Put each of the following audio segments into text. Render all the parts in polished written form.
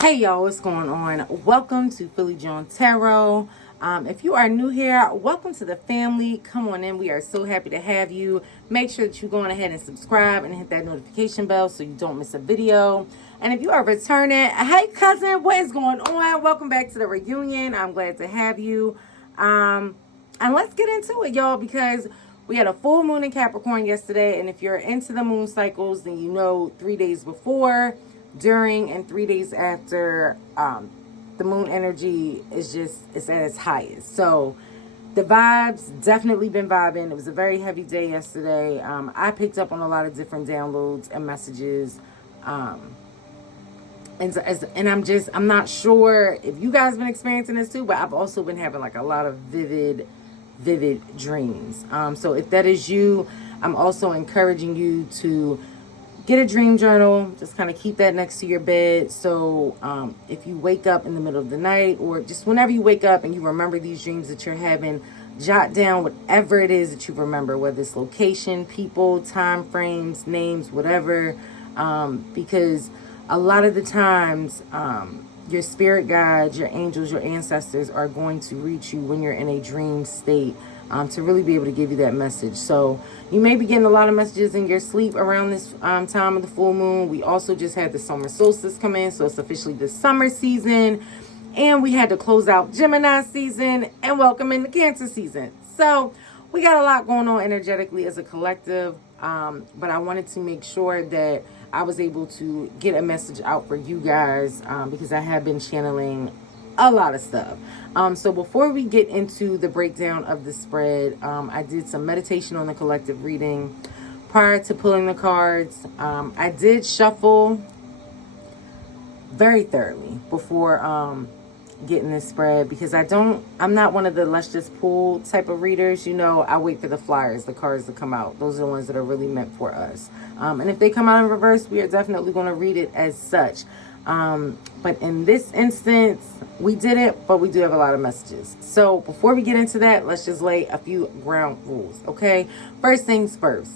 Hey y'all, what's going on? Welcome to Philly John Tarot. If you are new here, welcome to the family. Come on in. We are so happy to have you. Make sure that you go on ahead and subscribe and hit that notification bell so you don't miss a video. And if you are returning, hey cousin, what is going on? Welcome back to the reunion. I'm glad to have you. And let's get into it, y'all, because we had a full moon in Capricorn yesterday. And if you're into the moon cycles, then you know 3 days before, during, and 3 days after, the moon energy is it's at its highest. So the vibes definitely been vibing. It was a very heavy day yesterday. I picked up on a lot of different downloads and messages. And I'm not sure if you guys been experiencing this too, but I've also been having like a lot of vivid dreams. So if that is you, I'm also encouraging you to get a dream journal. Just kind of keep that next to your bed. So if you wake up in the middle of the night, or just whenever you wake up and you remember these dreams that you're having, jot down whatever it is that you remember, whether it's location, people, time frames, names, whatever. Because a lot of the times, your spirit guides, your angels, your ancestors are going to reach you when you're in a dream state, to really be able to give you that message. So you may be getting a lot of messages in your sleep around this time of the full moon. We also just had the summer solstice come in, so it's officially the summer season. And we had to close out Gemini season and welcome in the Cancer season. So we got a lot going on energetically as a collective. But I wanted to make sure that I was able to get a message out for you guys, because I have been channeling a lot of stuff. So before we get into the breakdown of the spread, I did some meditation on the collective reading prior to pulling the cards. I did shuffle very thoroughly before getting this spread, because I'm not one of the let's just pull type of readers. You know, I wait for the flyers, the cards to come out. Those are the ones that are really meant for us. And if they come out in reverse, we are definitely going to read it as such. But in this instance, we did it, but we do have a lot of messages. So before we get into that, let's just lay a few ground rules, okay? First things first.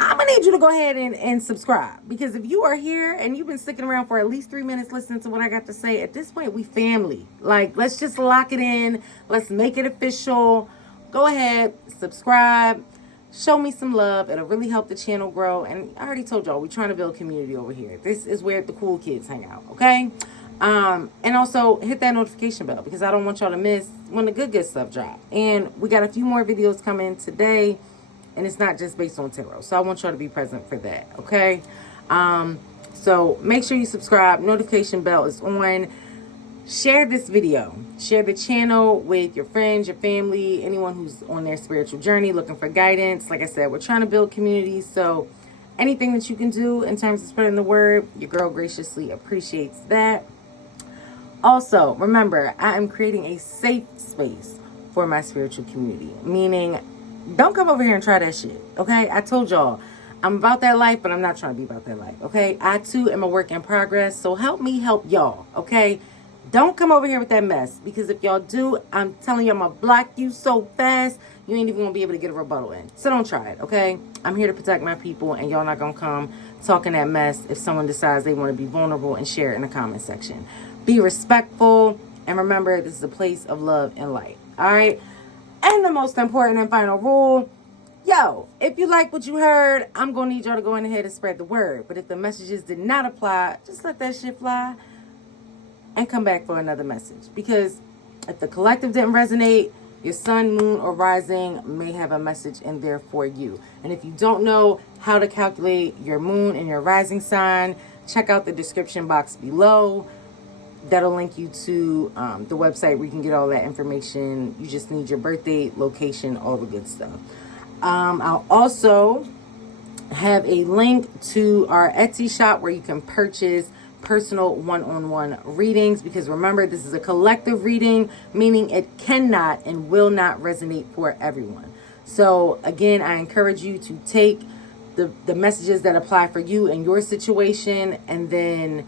I'm going to need you to go ahead and subscribe, because if you are here and you've been sticking around for at least 3 minutes listening to what I got to say, at this point, we family. Like, let's just lock it in. Let's make it official. Go ahead, subscribe, show me some love. It'll really help the channel grow. And I already told y'all, we're trying to build community over here. This is where the cool kids hang out, okay? And also hit that notification bell, because I don't want y'all to miss when the good stuff drop. And we got a few more videos coming today. And it's not just based on tarot. So I want y'all to be present for that, okay? So make sure you subscribe. Notification bell is on. Share this video. Share the channel with your friends, your family, anyone who's on their spiritual journey looking for guidance. Like I said, we're trying to build community. So anything that you can do in terms of spreading the word, your girl graciously appreciates that. Also, remember, I am creating a safe space for my spiritual community. Meaning, don't come over here and try that shit, okay? I told y'all, I'm about that life, but I'm not trying to be about that life, okay? I, too, am a work in progress, so help me help y'all, okay? Don't come over here with that mess, because if y'all do, I'm telling you, I'm going to block you so fast, you ain't even going to be able to get a rebuttal in. So don't try it, okay? I'm here to protect my people, and y'all not going to come talking that mess if someone decides they want to be vulnerable and share it in the comment section. Be respectful, and remember, this is a place of love and light, all right? And the most important and final rule, yo, if you like what you heard, I'm going to need y'all to go in ahead and spread the word. But if the messages did not apply, just let that shit fly and come back for another message. Because if the collective didn't resonate, your sun, moon, or rising may have a message in there for you. And if you don't know how to calculate your moon and your rising sign, check out the description box below. That'll link you to the website where you can get all that information. You just need your birth date, location, all the good stuff. I'll also have a link to our Etsy shop where you can purchase personal one-on-one readings, because remember, this is a collective reading, meaning it cannot and will not resonate for everyone. So again, I encourage you to take the messages that apply for you and your situation, and then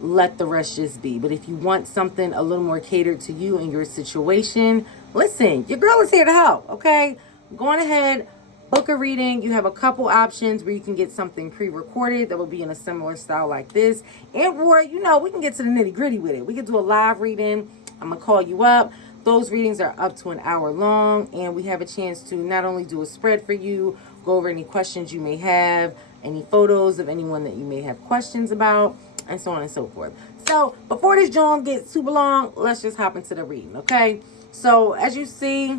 let the rest just be. But if you want something a little more catered to you and your situation, listen, your girl is here to help, okay? Go on ahead, book a reading, you have a couple options where you can get something pre-recorded that will be in a similar style like this. And or, you know, we can get to the nitty-gritty with it. We can do a live reading. I'm going to call you up. Those readings are up to an hour long, and we have a chance to not only do a spread for you, go over any questions you may have, any photos of anyone that you may have questions about, and so on and so forth. So before this joint gets super long, let's just hop into the reading, okay? So as you see,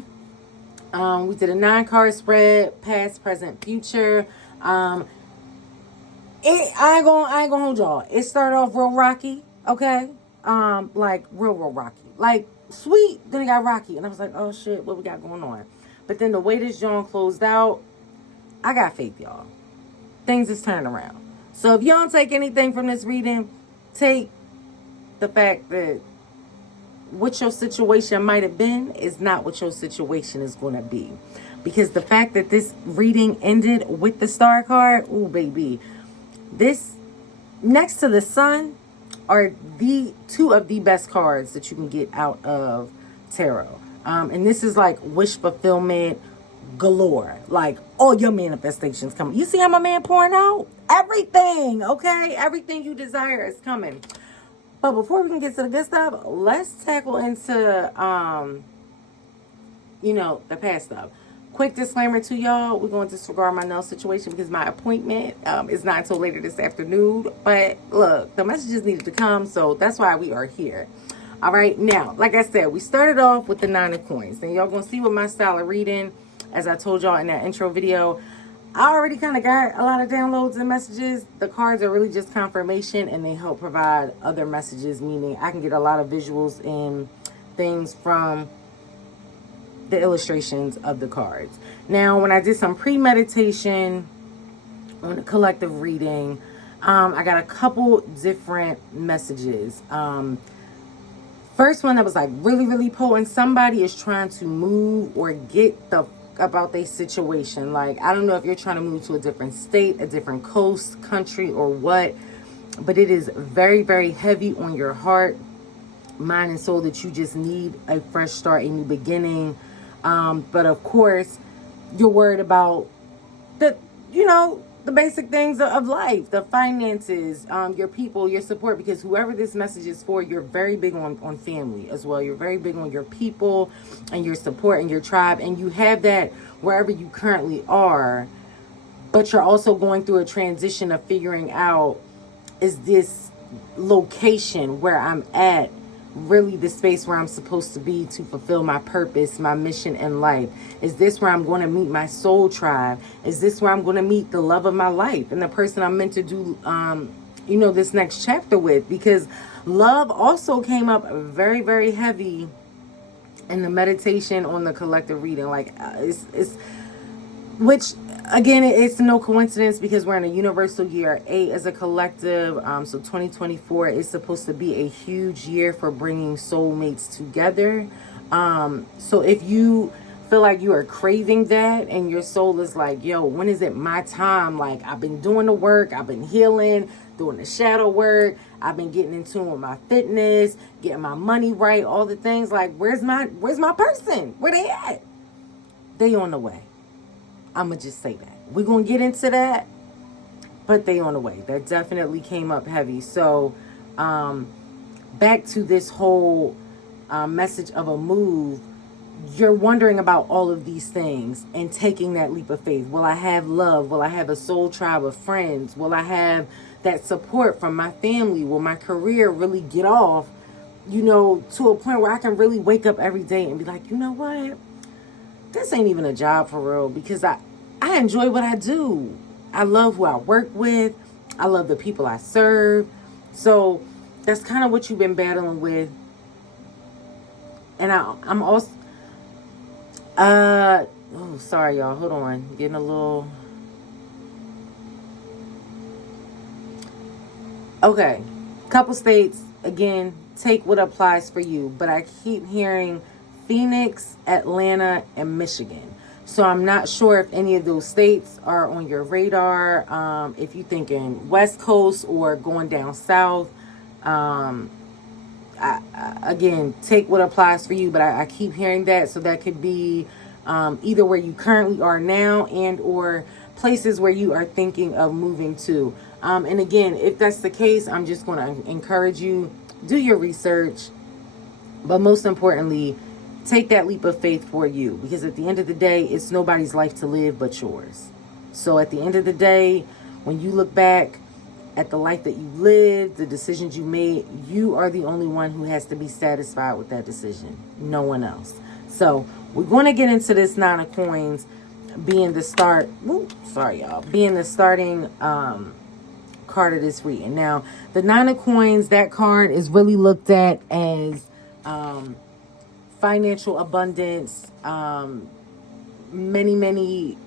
we did a 9-card spread, past, present, future. I ain't gonna hold y'all. It started off real rocky, okay? Like real rocky. Like sweet, then it got rocky. And I was like, oh shit, what we got going on? But then the way this joint closed out, I got faith, y'all. Things is turning around. So if you don't take anything from this reading, take the fact that what your situation might have been is not what your situation is going to be. Because the fact that this reading ended with the star card, ooh, baby. This, next to the sun, are the two of the best cards that you can get out of tarot. And this is like wish fulfillment galore. Like all your manifestations coming. You see how my man pouring out? Everything, okay? Everything you desire is coming. But before we can get to the good stuff, let's tackle into, you know, the past stuff. Quick disclaimer to y'all, we're going to disregard my nail situation because my appointment is not until later this afternoon. But look, the messages needed to come, so that's why we are here. All right, now, like I said, we started off with the 9 of coins. And y'all going to see what my style of reading, as I told y'all in that intro video, I already kind of got a lot of downloads and messages. The cards are really just confirmation, and they help provide other messages, meaning I can get a lot of visuals and things from the illustrations of the cards. Now, when I did some pre-meditation on the collective reading, I got a couple different messages. First one that was like really, really potent. Somebody is trying to move or get the about their situation. Like, I don't know if you're trying to move to a different state, a different coast, country, or what, but it is very, very heavy on your heart, mind, and soul that you just need a fresh start, a new beginning. But of course, you're worried about the, you know, the basic things of life, the finances, your people, your support, because whoever this message is for, you're very big on family as well. You're very big on your people and your support and your tribe. And you have that wherever you currently are, but you're also going through a transition of figuring out, is this location where I'm at really the space where I'm supposed to be to fulfill my purpose, my mission in life? Is this where I'm going to meet my soul tribe? Is this where I'm going to meet the love of my life and the person I'm meant to do, you know, this next chapter with? Because love also came up very, very heavy in the meditation on the collective reading. Like, which again, it's no coincidence because we're in a universal year 8 as a collective. So 2024 is supposed to be a huge year for bringing soulmates together. So if you feel like you are craving that and your soul is like, yo, when is it my time? Like, I've been doing the work, I've been healing, doing the shadow work, I've been getting in tune with my fitness, getting my money right, all the things. Like, where's my person? Where they at? They on the way. I'm going to just say that. We're going to get into that, but they on the way. That definitely came up heavy. So, back to this whole message of a move. You're wondering about all of these things and taking that leap of faith. Will I have love? Will I have a soul tribe of friends? Will I have that support from my family? Will my career really get off, you know, to a point where I can really wake up every day and be like, you know what? This ain't even a job for real, because I enjoy what I do. I love who I work with. I love the people I serve. So that's kind of what you've been battling with. And I'm also, oh, sorry, y'all. Hold on. Getting a little, okay. Couple states, again, take what applies for you. But I keep hearing Phoenix, Atlanta, and Michigan. So I'm not sure if any of those states are on your radar. If you're thinking West Coast or going down south, again, take what applies for you. But I keep hearing that. So that could be either where you currently are now and or places where you are thinking of moving to. And again, if that's the case, I'm just going to encourage you, do your research, but most importantly, take that leap of faith for you, because at the end of the day, it's nobody's life to live but yours. So at the end of the day, when you look back at the life that you lived, the decisions you made, you are the only one who has to be satisfied with that decision. No one else. So we're going to get into this Nine of Coins being the start. Sorry, y'all. Being the starting card of this reading. Now, the Nine of Coins, that card is really looked at as financial abundance, many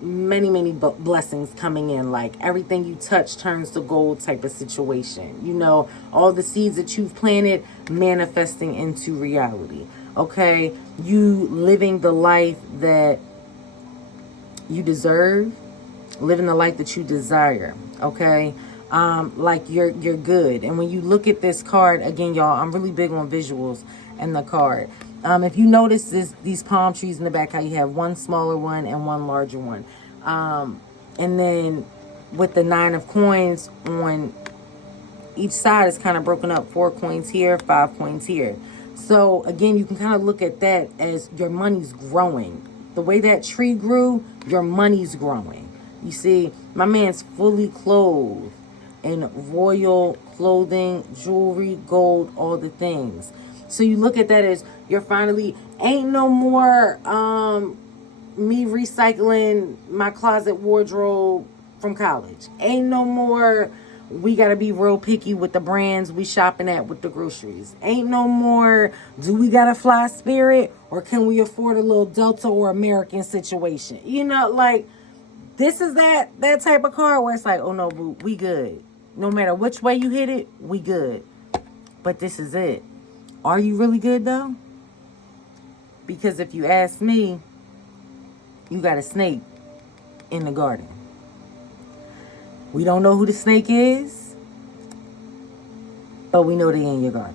blessings coming in, like everything you touch turns to gold type of situation. You know, all the seeds that you've planted manifesting into reality. Okay, you living the life that you deserve, living the life that you desire. Okay, like you're good. And when you look at this card again, y'all, I'm really big on visuals in the card. If you notice these palm trees in the back, how you have one smaller one and one larger one. And then with the Nine of Coins on each side is kind of broken up. 4 coins here, 5 coins here. So again, you can kind of look at that as your money's growing. The way that tree grew, your money's growing. You see, my man's fully clothed in royal clothing, jewelry, gold, all the things. So you look at that as you're finally, ain't no more me recycling my closet wardrobe from college. Ain't no more we got to be real picky with the brands we shopping at with the groceries. Ain't no more do we got to fly Spirit or can we afford a little Delta or American situation. You know, like this is that type of car where it's like, oh no, boo, we good. No matter which way you hit it, we good. But this is it. Are you really good though? Because if you ask me, you got a snake in the garden. We don't know who the snake is, but we know they in your garden.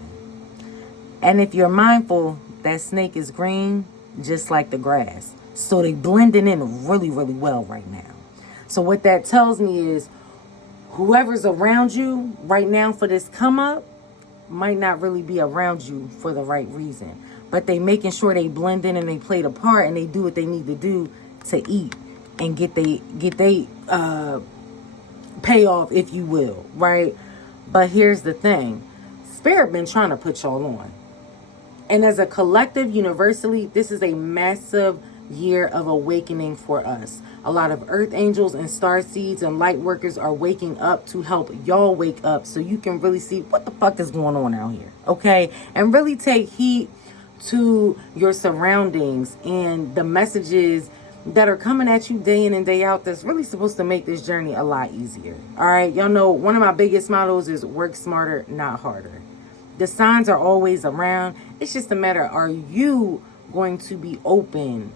And if you're mindful, that snake is green, just like the grass. So they blending in really, really well right now. So what that tells me is whoever's around you right now for this come up might not really be around you for the right reason. But they making sure they blend in and they play the part and they do what they need to do to eat and get they payoff, if you will, right? But here's the thing. Spirit been trying to put y'all on. And as a collective, universally, this is a massive year of awakening for us. A lot of earth angels and star seeds and light workers are waking up to help y'all wake up so you can really see what the fuck is going on out here, okay? And really take heed to your surroundings and the messages that are coming at you day in and day out that's really supposed to make this journey a lot easier. All right, y'all know one of my biggest mottos is work smarter, not harder. The signs are always around. It's just a matter, are you going to be open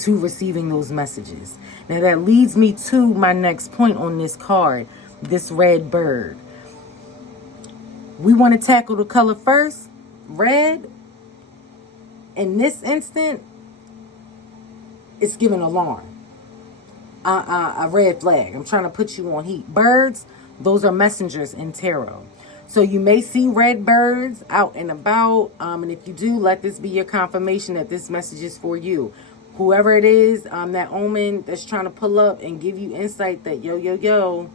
to receiving those messages? Now that leads me to my next point on this card, this red bird. We want to tackle the color first, red. In this instant, it's giving alarm. A red flag. I'm trying to put you on heat. Birds, those are messengers in tarot. So you may see red birds out and about. And if you do, let this be your confirmation that this message is for you. Whoever it is, that omen that's trying to pull up and give you insight that, yo,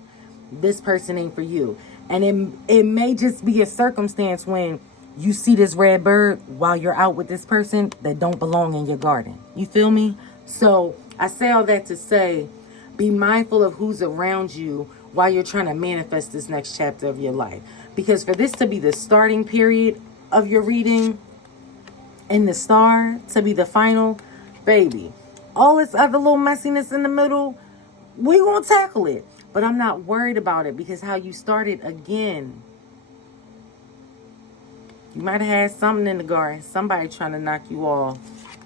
this person ain't for you. And it may just be a circumstance when you see this red bird while you're out with this person that don't belong in your garden. You feel me? So I say all that to say, be mindful of who's around you while you're trying to manifest this next chapter of your life. Because for this to be the starting period of your reading and the star to be the final, baby, all this other little messiness in the middle, we're going to tackle it. But I'm not worried about it because how you started again. You might have had something in the garden, somebody trying to knock you off,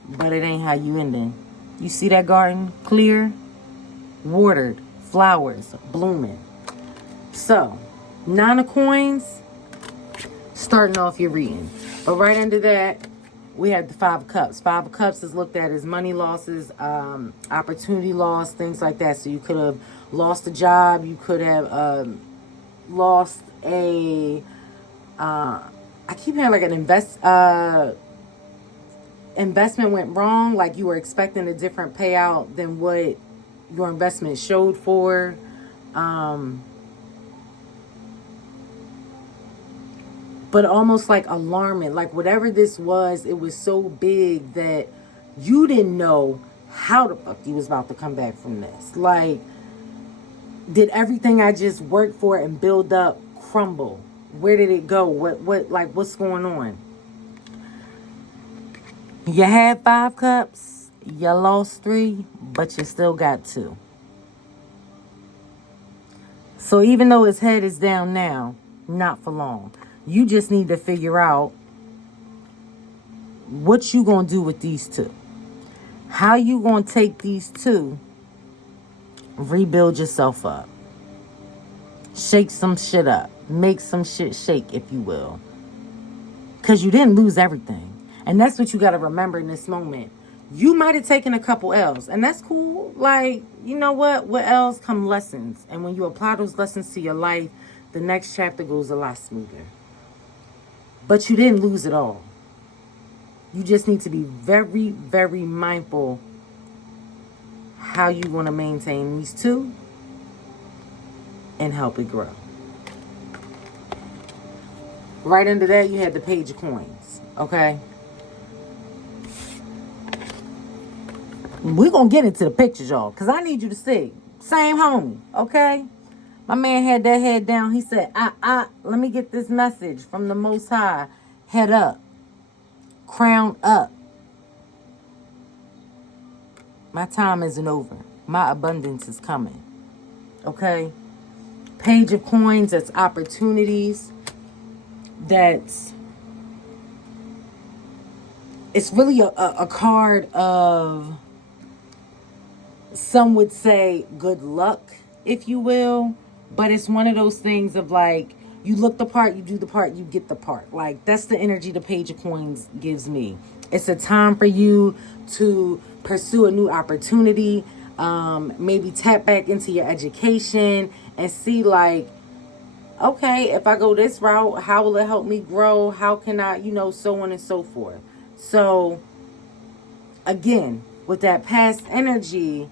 but it ain't how you ending. You see that garden? Clear, watered, flowers, blooming. So, Nine of Coins, starting off your reading. But right under that, we had the Five of Cups. Five of Cups is looked at as money losses, opportunity loss, things like that. So you could have lost a job. You could have lost a... I keep hearing like an investment went wrong. Like you were expecting a different payout than what your investment showed for. But almost like alarming, like whatever this was, it was so big that you didn't know how the fuck you was about to come back from this. Like, did everything I just worked for and build up crumble? Where did it go? What's going on? You had 5 cups, you lost 3, but you still got 2. So even though his head is down now, not for long. You just need to figure out what you gonna do with these 2. How you gonna take these 2, rebuild yourself up. Shake some shit up. Make some shit shake, if you will. Because you didn't lose everything. And that's what you got to remember in this moment. You might have taken a couple L's. And that's cool. Like, you know what? With L's come lessons. And when you apply those lessons to your life, the next chapter goes a lot smoother. But you didn't lose it all. You just need to be very, very mindful how you want to maintain these 2 and help it grow. Right under that, you had the Page of Coins. Okay? We're going to get into the pictures, y'all, because I need you to see. Same homie, okay? My man had that head down. He said, let me get this message from the Most High. Head up. Crown up. My time isn't over. My abundance is coming. Okay? Page of Coins, that's opportunities. It's really a card of, some would say, good luck, if you will. But it's one of those things of like, you look the part, you do the part, you get the part. Like, that's the energy the Page of Coins gives me. It's a time for you to pursue a new opportunity. Maybe tap back into your education and see like, okay, if I go this route, how will it help me grow? How can I, so on and so forth. So, again, with that past energy,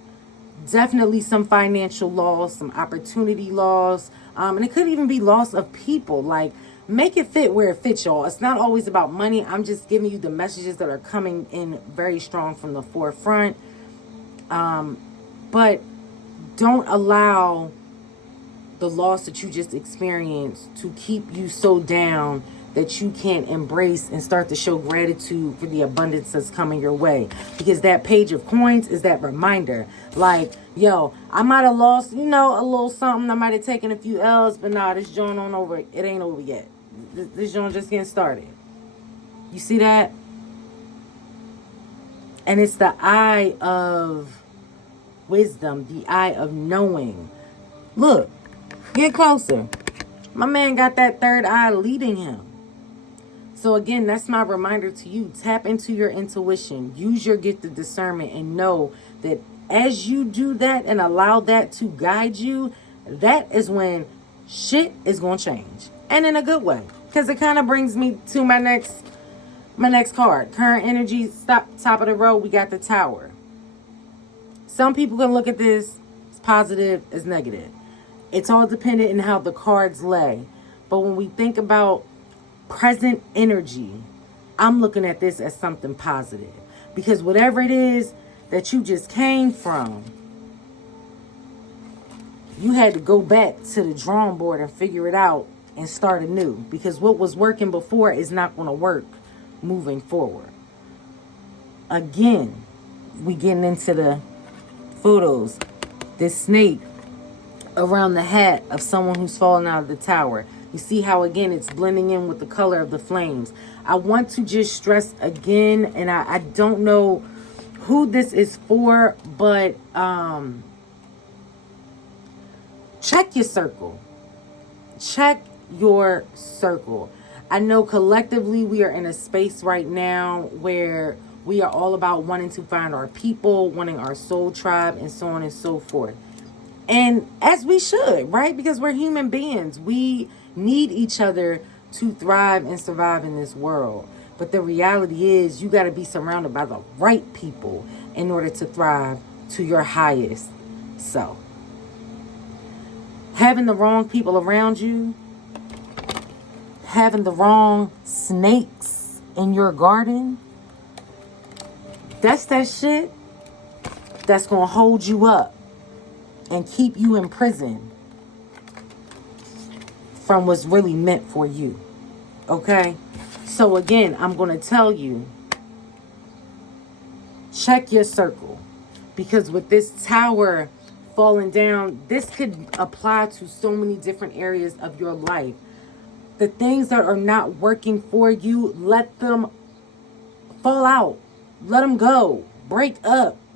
definitely some financial loss, some opportunity loss. And it could even be loss of people. Like, make it fit where it fits, y'all. It's not always about money. I'm just giving you the messages that are coming in very strong from the forefront. But don't allow the loss that you just experienced to keep you so down that you can't embrace and start to show gratitude for the abundance that's coming your way. Because that Page of Coins is that reminder. Like, yo, I might have lost, a little something. I might have taken a few L's, but nah, this joint on over. It ain't over yet. This joint just getting started. You see that? And it's the eye of wisdom, the eye of knowing. Look, get closer. My man got that third eye leading him. So again, that's my reminder to you. Tap into your intuition. Use your gift of discernment and know that as you do that and allow that to guide you, that is when shit is going to change. And in a good way. Because it kind of brings me to my next card. Current energy, top of the road, we got the Tower. Some people can look at this as positive, as negative. It's all dependent on how the cards lay. But when we think about present energy, I'm looking at this as something positive. Because whatever it is that you just came from, you had to go back to the drawing board and figure it out and start anew. Because what was working before is not going to work moving forward. Again, we getting into the photos. This snake around the hat of someone who's fallen out of the tower. You see how, again, it's blending in with the color of the flames. I want to just stress again, and I don't know who this is for, but check your circle. Check your circle. I know collectively we are in a space right now where we are all about wanting to find our people, wanting our soul tribe, and so on and so forth. And as we should, right? Because we're human beings. We need each other to thrive and survive in this world. But the reality is you got to be surrounded by the right people in order to thrive to your highest self. Having the wrong people around you, having the wrong snakes in your garden, that's that shit that's going to hold you up and keep you in prison from what's really meant for you. Okay? So again, I'm going to tell you, check your circle. Because with this tower falling down, this could apply to so many different areas of your life. The things that are not working for you, let them fall out. Let them go. Break up.